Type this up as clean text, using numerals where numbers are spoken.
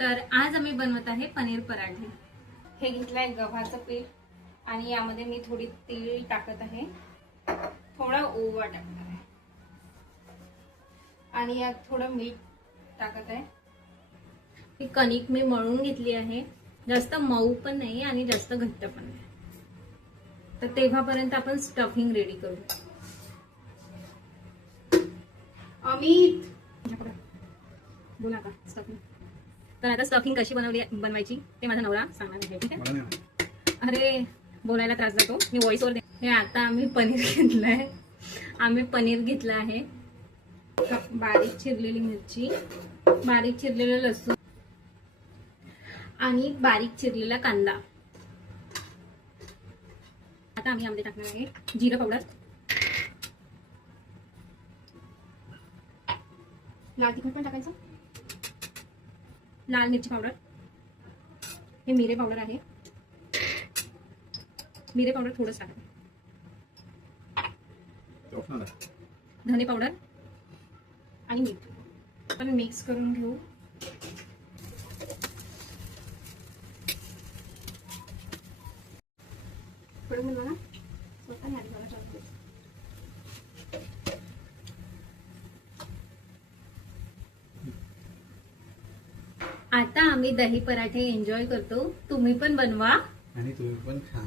तर आज आम्ही बनवत आहे पनीर पराठे। हे घेतलंय गव्हाचं पीठ आणि यामध्ये मी थोडी तीळ टाकत आहे, थोडा ओवा टाकणार आहे आणि यात थोडं मीठ टाकत आहे। ही कणिक मी मळून घेतली आहे, जास्त मऊ पण नाही आणि जास्त घट्ट पण नाही। तर तेव्हापर्यंत आपण स्टफिंग रेडी करू। अमित बोला का स्टफिंग। तर आता स्टफिंग कशी बनवायची ते माझा नवरा सांगणार आहे, ठीक आहे? अरे बोलायला त्रास जातो, मी व्हॉइस ओव्हर दे। हे आता आम्ही पनीर घेतलंय, आम्ही पनीर घेतलं आहे, बारीक चिरलेली मिरची, बारीक चिरलेलं लसूण आणि बारीक चिरलेला कांदा। आता आम्ही यामध्ये टाकणार आहे जिरं पावडर, लाल तिखट पण टाकायचं, लाल मिरची पावडर, हे मिरे पावडर आहे, मिरे पावडर थोडंच टाकायचं, धने पावडर आणि मीठ। आपण मिक्स करून घेऊ। आता आम्ही दही पराठे एन्जॉय करतो, तुम्ही पण बनवा आणि तुम्ही पण खा।